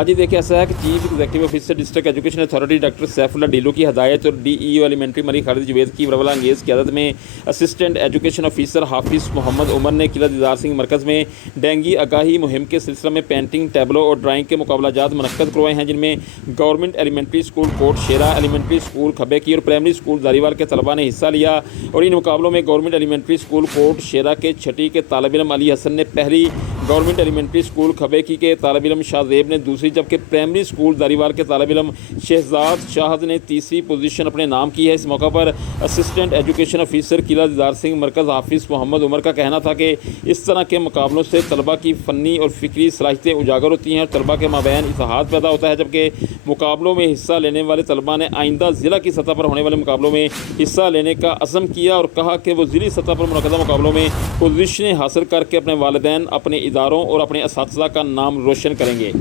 آج ہی دیکھیں ایسا ہے کہ chief executive officer district education authority doctor Saif Ullah delve کی ہدایت اور ڈی ای او ایلیمنٹری مری خالد جوید کی ورولہ انگیز قیادت میں اسسٹنٹ ایجوکیشن آفیسر حافظ محمد عمر نے قلعہ دیدار سنگھ مرکز میں ڈینگی آگاہی مہم کے سلسلہ میں پینٹنگ، ٹیبلو اور ڈرائنگ کے مقابلہ جات منعقد کروائے ہیں، جن میں گورنمنٹ ایلیمنٹری اسکول کوٹ شیرا، ایلیمنٹری اسکول کھبے کی اور پرائمری اسکول داریوال کے طلباء نے حصہ لیا۔ اور ان مقابلوں میں گورنمنٹ ایلیمنٹری اسکول کوٹ شیرا کے چھٹی کے طالب علم علی حسن نے پہلی، گورنمنٹ ایلیمنٹری اسکول کھبے کی کے طالب علم شاہ زیب نے دوسری، جبکہ پرائمری اسکول داریوال کے طالب علم شہزاد شاہد نے تیسری پوزیشن اپنے نام کی ہے۔ اس موقع پر اسسٹنٹ ایجوکیشن آفیسر قلعہ دیدار سنگھ مرکز حافظ محمد عمر کا کہنا تھا کہ اس طرح کے مقابلوں سے طلباء کی فنی اور فکری صلاحیتیں اجاگر ہوتی ہیں اور طلباء کے مابین اتحاد پیدا ہوتا ہے، جبکہ مقابلوں میں حصہ لینے والے طلباء نے آئندہ ضلع کی سطح پر ہونے والے مقابلوں میں حصہ لینے کا عزم کیا اور کہا کہ وہ ضلعی سطح پر منعقدہ مقابلوں میں پوزیشنیں حاصل کر کے اپنے والدین، اپنے اداروں اور اپنے اساتذہ کا نام روشن کریں گے۔